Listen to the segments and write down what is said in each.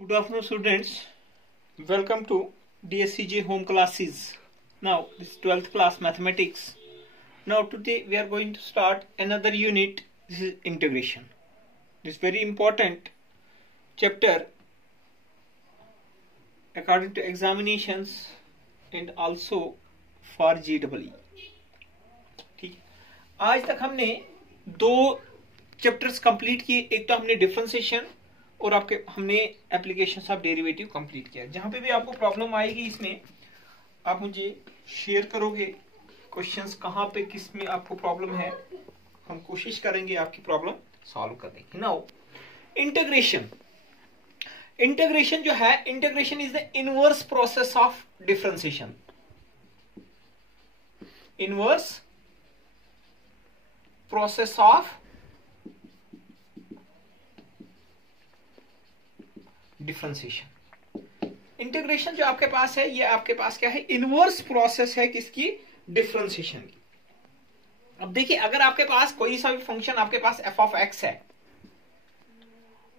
Good afternoon, students. Welcome to DSCJ home classes. Now, this is 12th class mathematics. Now, today we are going to start another unit. This is integration. This very important chapter according to examinations and also for JEE. ठीक है, आज तक हमने दो chapters complete किए. एक तो हमने डिफरेंशिएशन और आपके हमने एप्लीकेशंस ऑफ डेरिवेटिव कंप्लीट किया. जहां पे भी आपको प्रॉब्लम आएगी इसमें आप मुझे शेयर करोगे क्वेश्चंस, कहां पे किस में आपको प्रॉब्लम है, हम कोशिश करेंगे आपकी प्रॉब्लम सॉल्व करने की. Now integration. इंटीग्रेशन जो है, integration is the inverse process of differentiation. Inverse process of differentiation. Integration जो आपके पास है, ये आपके पास क्या है, इनवर्स प्रोसेस है किसकी, डिफरेंशिएशन की. अब देखिए, अगर आपके पास कोई सा भी फंक्शन, आपके पास f ऑफ x है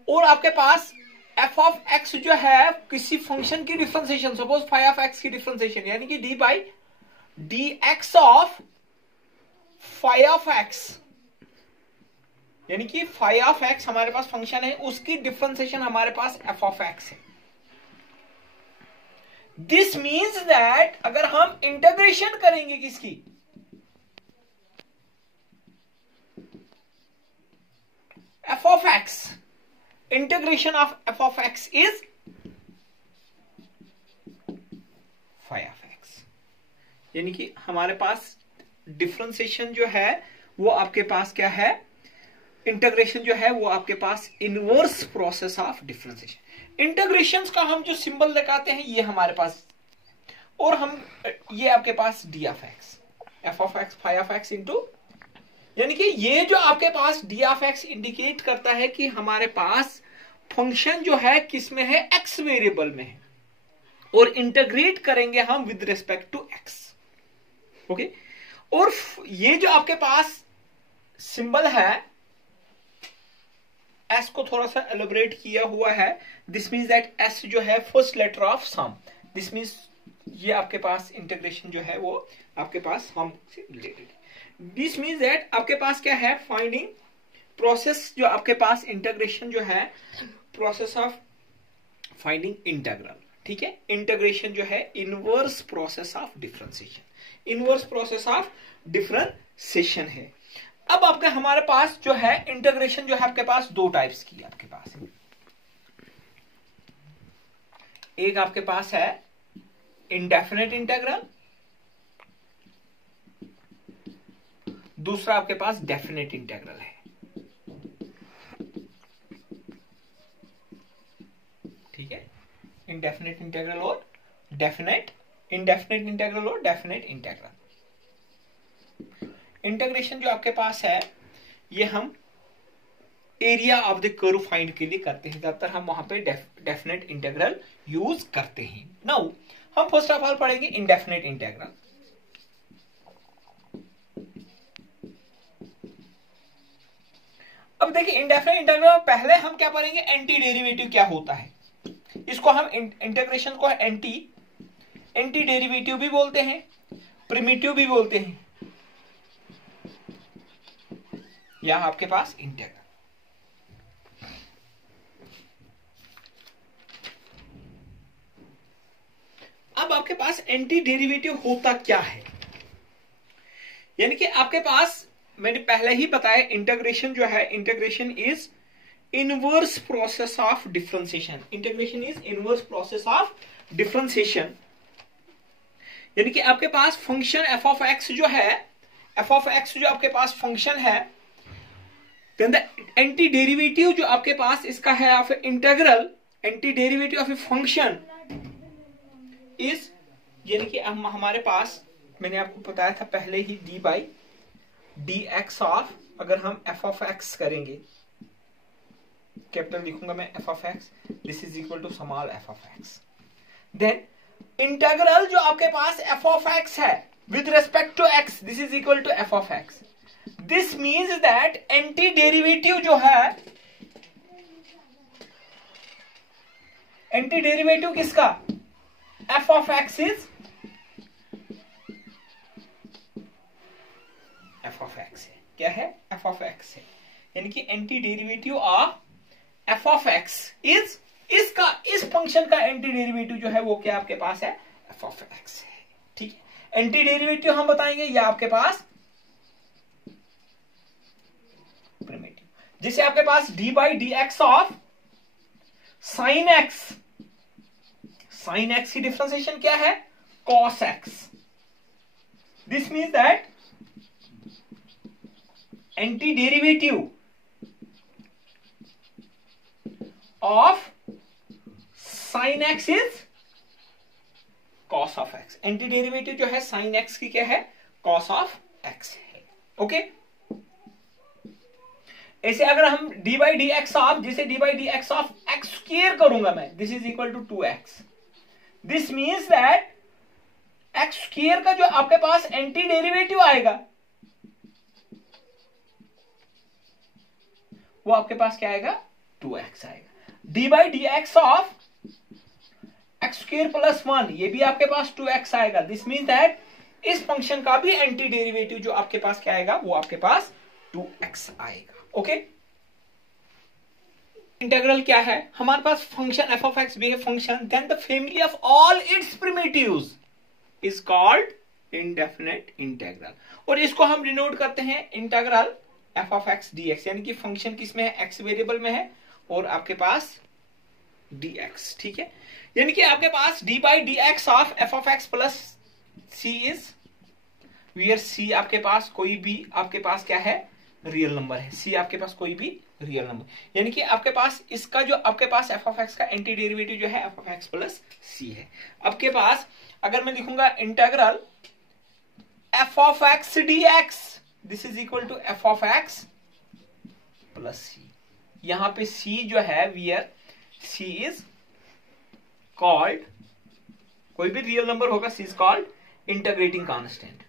और आपके पास f ऑफ x जो है किसी फंक्शन की differentiation, suppose phi of x की डिफरेंशिएशन, यानी कि d by dx of phi of x, यानी कि फाई ऑफ x हमारे पास फंक्शन है, उसकी डिफरेंशिएशन हमारे पास f ऑफ x है. दिस मीन्स दैट अगर हम इंटीग्रेशन करेंगे किसकी, f of x, integration of f of x is phi of x, यानी कि हमारे पास डिफरेंशिएशन जो है वो आपके पास क्या है, इंटीग्रेशन जो है वो आपके पास inverse process of differentiation. Integrations का हम जो सिंबल लगाते हैं ये हमारे पास, और हम ये आपके पास d of x, f of x, phi of x into, यानी कि ये जो आपके पास डी ऑफ एक्स इंडिकेट करता है कि हमारे पास फंक्शन जो है किस में है, एक्स वेरिएबल में है, और इंटीग्रेट करेंगे हम with respect to x. Okay, और ये जो आपके पास सिंबल है, एस को थोड़ा सा एलोबरेट किया हुआ है. दिस मीन्स दैट एस जो है first letter of sum. This means ये आपके पास इंटीग्रेशन जो है वो आपके पास सम से रिलेटेड. दिस मीन्स दैट आपके पास क्या है, फाइंडिंग प्रोसेस जो आपके पास इंटीग्रेशन जो है, प्रोसेस ऑफ फाइंडिंग इंटीग्रल. ठीक है, इंटीग्रेशन जो है inverse process of differentiation, inverse process of differentiation है. अब आपके हमारे पास जो है इंटीग्रेशन जो है आपके पास दो टाइप्स की आपके पास है. एक आपके पास है इंडेफिनेट इंटीग्रल, दूसरा आपके पास डेफिनेट इंटीग्रल है. ठीक है, इंडेफिनेट इंटीग्रल और डेफिनेट, इंडेफिनेट इंटीग्रल और डेफिनेट इंटीग्रल. इंटीग्रेशन जो आपके पास है ये हम area of the curve find के लिए करते हैं, ज्यादातर हम वहां पे डेफिनेट इंटीग्रल यूज करते हैं. नाउ हम फर्स्ट ऑफ ऑल पढ़ेंगे इंडेफिनेट इंटीग्रल. अब देखिए, इंडेफिनेट इंटीग्रल पहले हम क्या पढ़ेंगे, एंटी डेरिवेटिव क्या होता है. इसको हम इंटीग्रेशन को एंटी डेरिवेटिव भी बोलते हैं, प्रिमिटिव भी बोलते हैं, या आपके पास इंटीग्रल. अब आपके पास एंटी डेरिवेटिव होता क्या है, यानी कि आपके पास मैंने पहले ही बताया, इंटीग्रेशन जो है, integration is inverse process of differentiation. Integration is inverse process of differentiation, यानी कि आपके पास फंक्शन एफ ऑफ एक्स जो है, एफ ऑफ एक्स जो आपके पास फंक्शन है, then the एंटी डेरिवेटिव जो आपके पास इसका है of integral, anti derivative of a function is, यानी कि हम हमारे पास मैंने आपको बताया था पहले ही, d by d x of, अगर हम एफ ऑफ एक्स करेंगे, कैपिटल लिखूंगा मैं F of x, this is equal to small f of x. Then integral जो आपके पास एफ ऑफ एक्स है with respect to x, this is equal to f of x. This means that anti derivative जो है anti derivative किसका? F of x is f of x है। क्या है? एफ ऑफ एक्स है। यानी कि anti derivative of f of x is इसका, इस फंक्शन का एंटी डेरिवेटिव जो है वो क्या आपके पास है? एफ ऑफ एक्स है। ठीक है, एंटी डेरिवेटिव हम बताएंगे या आपके पास प्रिमिटिव, जिसे आपके पास d by d x of sine x, sine x की डिफरेंशिएशन क्या है? Cos x. This means that anti derivative of sine x is cos of x. Anti derivative जो है साइन एक्स की क्या है? कॉस ऑफ एक्स है। Okay, ऐसे अगर हम d by d x of, जिसे d by d x of x square करूंगा मैं, this is equal to 2x। This means that x square का जो आपके पास एंटी डेरिवेटिव आएगा वो आपके पास क्या आएगा? 2x आएगा। D by d x of x square plus 1, ये भी आपके पास 2x आएगा। दिस मीन्स दैट इस फंक्शन का भी एंटी डेरिवेटिव जो आपके पास क्या आएगा? वो आपके पास 2x आएगा। ओके, इंटीग्रल क्या है? हमारे पास फंक्शन एफ ऑफ एक्स भी है function, then the family of all its primitives is called indefinite integral, और इसको हम डिनोट करते हैं integral F of x D x, यानी कि फंक्शन किसमें है? एक्स वेरिएबल में है और आपके पास डी एक्स। ठीक है, यानी कि आपके पास d by d x of f of x plus c is where c आपके पास कोई भी आपके पास क्या है? रियल नंबर है। सी आपके पास कोई भी रियल नंबर, यानी कि आपके पास इसका जो आपके पास एफ ऑफ एक्स का एंटी डेरिवेटिव जो है f of x plus c है। आपके पास अगर मैं लिखूंगा integral F of x D x, this is equal to f of x plus c. यहां पे सी जो है वियर सी इज कॉल्ड, कोई भी रियल नंबर होगा, सी इज कॉल्ड इंटीग्रेटिंग कांस्टेंट।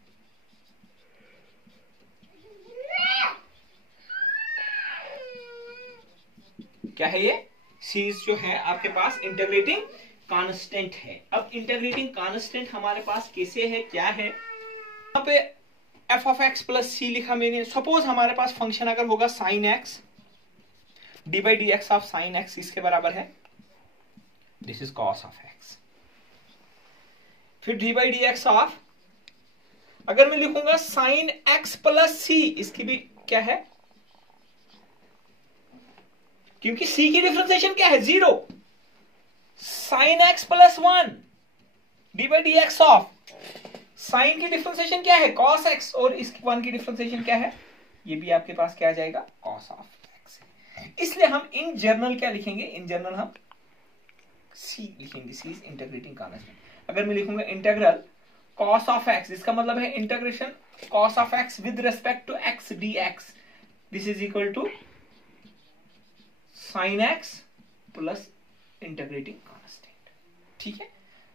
क्या है ये? सीरीज जो है आपके पास इंटीग्रेटिंग कांस्टेंट है। अब इंटीग्रेटिंग कांस्टेंट हमारे पास कैसे है, क्या है? यहाँ पे f of x plus c लिखा मैंने। सपोज हमारे पास फंक्शन अगर होगा sine x, d by d x of sine x इसके बराबर है, this is cos of x. फिर d by d x of, अगर मैं लिखूंगा साइन एक्स प्लस सी, इसकी भी क्या है? क्योंकि सी की डिफरेंशिएशन क्या है? 0। Sign x plus 1 D by d x of sign की डिफरेंशिएशन क्या है? कॉस एक्स, और इस 1 की डिफरेंशिएशन क्या है? ये भी आपके पास क्या आ जाएगा? Cos of x. इसलिए हम इन जनरल क्या लिखेंगे? इन जनरल हम सी लिखेंगे, सी इज इंटीग्रेटिंग कांस्टेंट। अगर मैं लिखूंगा इंटीग्रल कॉस ऑफ एक्स, इसका मतलब है integration cos of x with respect to x D x, this is equal to sine x plus integrating constant. ठीक है,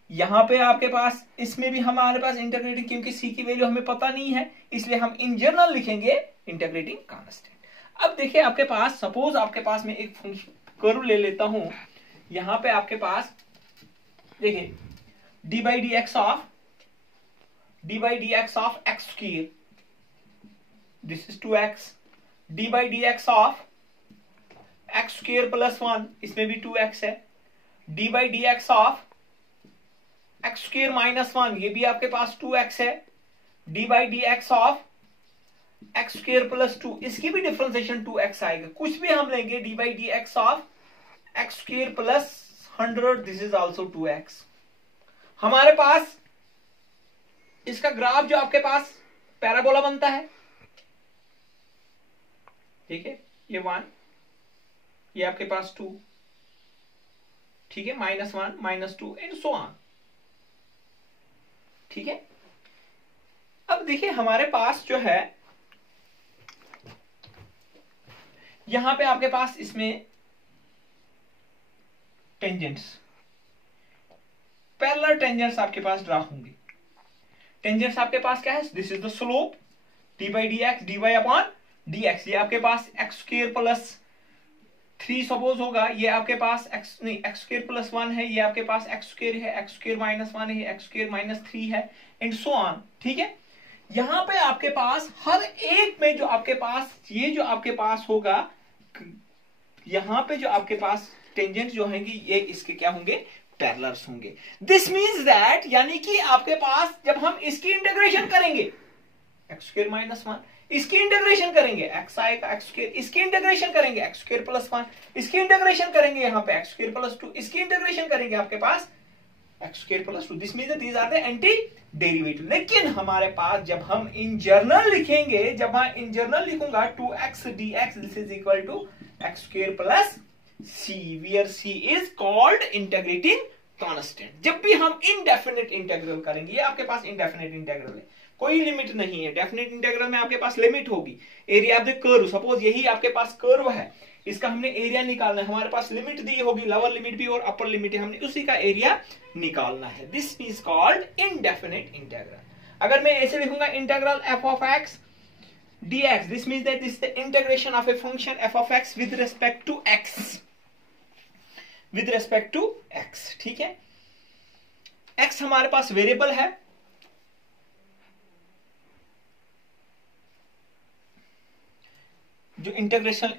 यहां पे आपके पास इसमें भी हमारे पास इंटीग्रेटिंग, क्योंकि सी की वैल्यू हमें पता नहीं है इसलिए हम इन जनरल लिखेंगे इंटीग्रेटिंग कांस्टेंट। अब देखिए आपके पास, सपोज आपके पास मैं एक फंक्शन कर्व ले लेता हूं, यहां पे आपके पास देखिए D by d x of x square, this is 2x, D by d x of x square plus 1, इसमें भी 2x है, d by d x of x square minus 1, ये भी आपके पास 2x है, d by d x of x square plus 2, इसकी भी differentiation 2x आएगा। कुछ भी हम लेंगे, D by d x of x square plus 100, this is also 2x। हमारे पास इसका ग्राफ जो आपके पास पैराबोला बनता है, ठीक है, ये 1, ये आपके पास 2, ठीक है, -1 -2 एंड सो ऑन। ठीक है, अब देखिए हमारे पास जो है यहां पे आपके पास इसमें टेंजेंट्स, पैरेलल टेंजेंट्स आपके पास ड्रा होंगे। टेंजेंट्स आपके पास क्या है? This is the slope d by d x d y upon d x. ये आपके पास एक्स स्क्वायर प्लस 3 सपोज होगा, ये आपके पास x नहीं x स्क्वायर प्लस 1 है, ये आपके पास x स्क्वायर है, x स्क्वायर माइनस 1 है, x स्क्वायर माइनस 3 है, एंड सो ऑन। ठीक है, यहां पे आपके पास हर एक में जो आपके पास ये जो आपके पास होगा, यहां पे जो आपके पास टेंजेंट जो होंगे ये इसके क्या होंगे, पैरेलल्स होंगे। दिस मींस दैट, यानी कि आपके पास जब हम इसकी इंटीग्रेशन करेंगे एक्स स्क्वायर माइनस 1, इसकी इंटीग्रेशन करेंगे एक्स आएगा एक्स स्क्वायर, इसकी इंटीग्रेशन करेंगे एक्स स्क्वायर प्लस 1, इसकी इंटीग्रेशन करेंगे यहाँ पे एक्स स्क्वायर प्लस 2, इसकी इंटीग्रेशन करेंगे आपके पास x square plus 2। This means that these are the anti derivative. लेकिन हमारे पास जब हम इन जर्नल लिखेंगे, जब मैं इन जर्नल लिखूंगा 2x dx this is equal to x square plus c, where c is called integrating constant। जब भी हम इनडेफिनेट इंटीग्रल करेंगे, ये आपके पास इनडेफिनेट इंटीग्रल है, कोई लिमिट नहीं है। डेफिनेट इंटीग्रल में आपके पास लिमिट होगी, area of the curve, suppose यही आपके पास कर्व है, इसका हमने एरिया निकालना है, हमारे पास लिमिट दी होगी, लोअर लिमिट भी और अपर लिमिट है, हमने उसी का एरिया निकालना है। This is called indefinite integral. अगर मैं ऐसे लिखूंगा integral f of x dx, this means that this is the integration of a function f of x with respect to x, with respect to x। ठीक है, x हमारे पास variable है, जो integration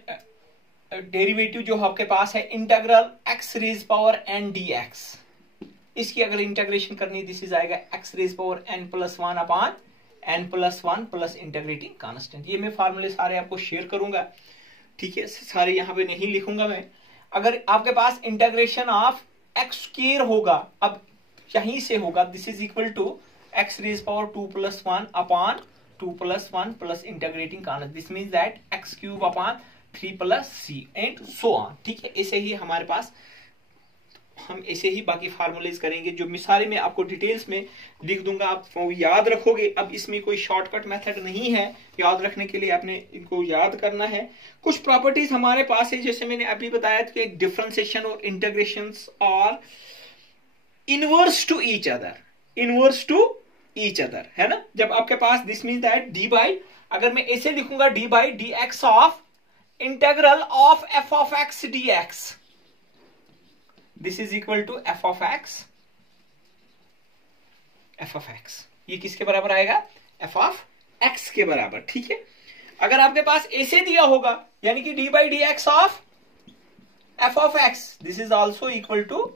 derivative जो आपके पास है integral x raise power n dx, इसकी अगर इंटीग्रेशन करनी, दिस इज आएगा x raise power n plus 1 upon n plus 1 plus integrating constant. ये मैं फार्मूले सारे आपको शेयर करूंगा, ठीक है, सारे यहां पे नहीं लिखूंगा मैं। अगर आपके पास इंटीग्रेशन ऑफ एक्स स्क्वायर होगा, अब यहीं से होगा, this is equal to x raise power 2 plus 1 upon 2 plus 1 plus integrating constant, this means that x cube upon 3 plus C and so on. ठीक है, ऐसे ही हमारे पास हम ऐसे ही बाकी फार्मूलेज करेंगे, जो सारे मैं आपको डिटेल्स में लिख दूंगा, आप याद रखोगे। अब इसमें कोई शॉर्टकट मेथड नहीं है, याद रखने के लिए आपने इनको याद करना है। कुछ प्रॉपर्टीज हमारे पास है, जैसे मैंने अभी बताया कि डिफरेंशिएशन और इंटीग्रेशंस और inverse to each other, inverse to each other, है ना। जब आपके पास this mean that d by, अगर मैं ऐसे लिखूंगा d by d x of integral of f of x D x, this is equal to f of x, f of x, ये किसके बराबर आएगा, एफ ऑफ एक्स के बराबर। ठीक है, अगर आपके पास ऐसे दिया होगा, यानी कि d by d x of f of x, this is also equal to,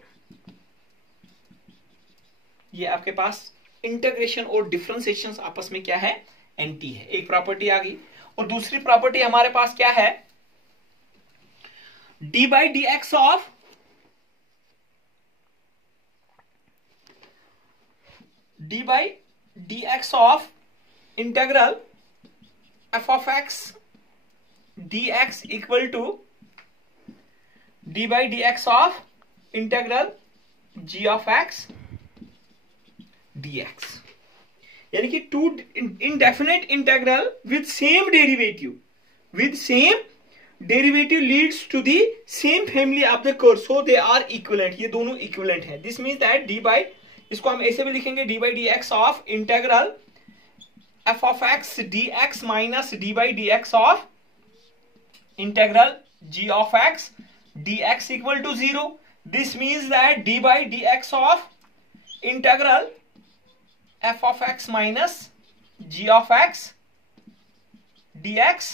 ये आपके पास इंटीग्रेशन और डिफरेंशिएशन आपस में क्या है, एंटी है। एक प्रॉपर्टी आ गई, और दूसरी प्रॉपर्टी हमारे पास क्या है, d by d x of d by d x of integral F of x D x equal to d by d x of integral g of x D x, यानी कि two indefinite integral with same derivative, with same derivative leads to the same family of the curve, so they are equivalent, ये दोनों equivalent है। This means that d by, इसको हम ऐसे भी लिखेंगे d by dx of integral f of x dx minus d by dx of integral g of x dx equal to 0। This means that d by dx of integral f of x minus g of x dx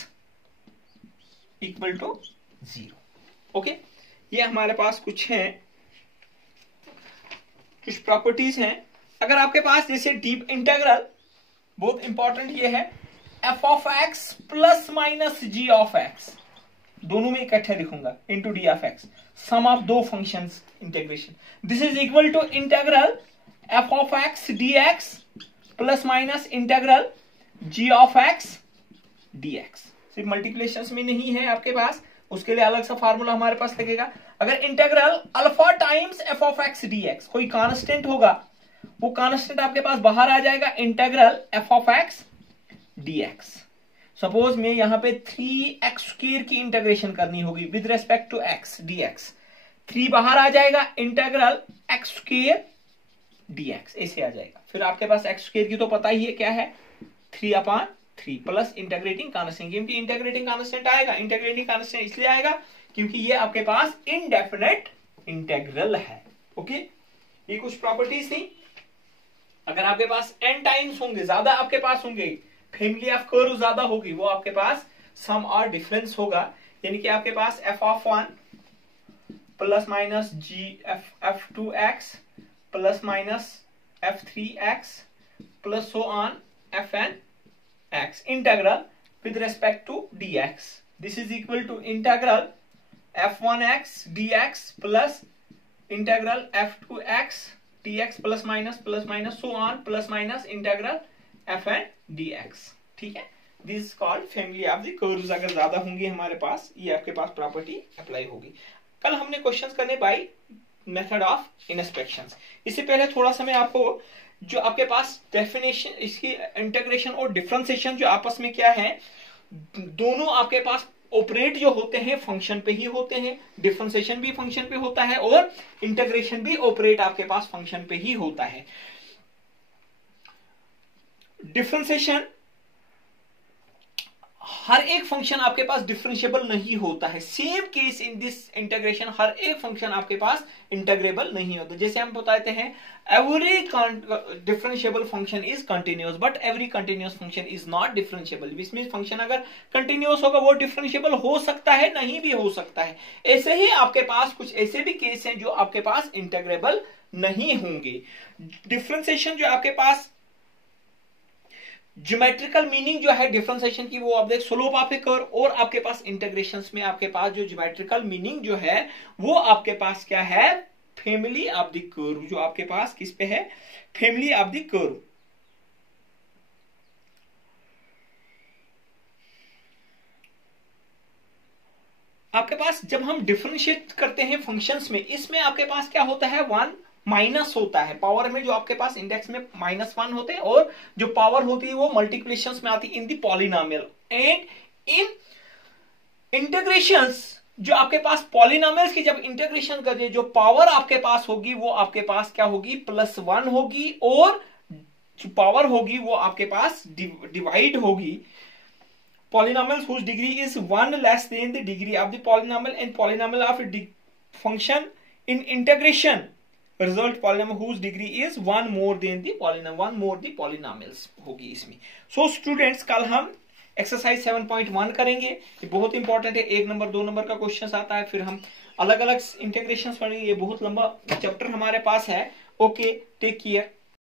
equal to 0। Okay, ये हमारे पास कुछ हैं, कुछ properties हैं। अगर आपके पास जैसे deep integral, बहुत इंपॉर्टेंट ये है, f of x plus minus g of x, दोनों में इकट्ठे लिखूंगा, into d of x, sum of दो functions integration, this is equal to integral f of x dx plus minus integral g of x dx। सिर्फ multiplication में नहीं है आपके पास, उसके लिए अलग सा फार्मूला हमारे पास लगेगा। अगर integral alpha times f of x dx, कोई कांस्टेंट होगा, वो कांस्टेंट आपके पास बाहर आ जाएगा, integral f of x dx। Suppose मैं यहां पे 3x स्क्वायर की इंटीग्रेशन करनी होगी with respect to x dx, 3 बाहर आ जाएगा, इंटीग्रल x स्क्वायर dx ऐसे आ जाएगा। फिर आपके पास x स्क्वायर की तो पता ही है क्या है, 3/3 प्लस इंटीग्रेटिंग कांस्टेंट, क्योंकि इंटीग्रेटिंग कांस्टेंट आएगा, इंटीग्रेटिंग कांस्टेंट इसलिए आएगा क्योंकि ये आपके पास इनडेफिनेट इंटेग्रल है। ओके, ये कुछ प्रॉपर्टीज थी। अगर आपके पास n टाइम्स होंगे, ज्यादा आपके पास होंगे, फैमिली ऑफ कर्व ज्यादा होगी, वो आपके पास सम और डिफरेंस होगा। यानी कि आपके पास f(1) plus minus f(2x) plus minus f(3x) plus so on fn(x) integral with respect to dx। This is equal to integral f(1x) dx plus integral f(2x) dx plus minus so on plus minus integral fn dx। ठीक है, this is called family of the curves. अगर ज्यादा होंगे हमारे पास, ये आपके पास property apply होगी। कल हमने क्वेश्चंस करने बाय मेथड ऑफ इंस्पेक्शंस। इससे पहले थोड़ा सा मैं आपको जो आपके पास डेफिनेशन, इसकी इंटीग्रेशन और डिफरेंशिएशन जो आपस में क्या है, दोनों आपके पास ऑपरेट जो होते हैं फंक्शन पे ही होते हैं। डिफरेंशिएशन भी फंक्शन पे होता है और इंटीग्रेशन भी ऑपरेट आपके पास फंक्शन पे ही होता है। डिफरेंशिएशन, हर एक फंक्शन आपके पास डिफरेंशिएबल नहीं होता है। Same case in this integration, हर एक फंक्शन आपके पास इंटीग्रेबल नहीं होता। जैसे हम बताते हैं every differentiable function is continuous but every continuous function is not differentiable. इसमें फंक्शन अगर कंटिन्यूअस होगा वो डिफरेंशिएबल हो सकता है, नहीं भी हो सकता है। ऐसे ही आपके पास कुछ ऐसे भी केस हैं जो आपके पास इंटीग्रेबल नहीं होंगे। डिफरेंशिएशन जो आपके पास ज्योमेट्रिकल मीनिंग जो है डिफरेंशिएशन की, वो आप देख स्लोप ऑफ ए कर्व, और आपके पास इंटीग्रेशंस में आपके पास जो ज्योमेट्रिकल मीनिंग जो है वो आपके पास क्या है, फैमिली ऑफ द कर्व। जो आपके पास किस पे है, फैमिली ऑफ द कर्व। आपके पास जब हम डिफरेंशिएट करते हैं फंक्शंस में, इसमें आपके पास क्या होता है, 1 माइनस होता है। पावर में जो आपके पास इंडेक्स में -1 होते हैं, और जो पावर होती है वो मल्टीप्लिकेशंस में आती है इन दी पॉलिनोमियल। एंड इन इंटीग्रेशंस जो आपके पास पॉलिनोमियल्स की जब इंटीग्रेशन करिए, जो पावर आपके पास होगी वो आपके पास क्या होगी, +1 होगी, और जो पावर होगी वो आपके पास डिवाइड होगी। Polynomials whose degree is 1 less than the degree of the polynomial, and polynomial of a function in integration result polynomial whose degree is 1 more than the polynomial, 1 more the polynomials होगी इसमें। So students, कल हम exercise 7.1 करेंगे। ये बहुत important है, 1 number 2 number का question आता है। फिर हम अलग अलग इंटीग्रेशन पढ़ेंगे। ये बहुत लंबा चैप्टर हमारे पास है। Okay, take care.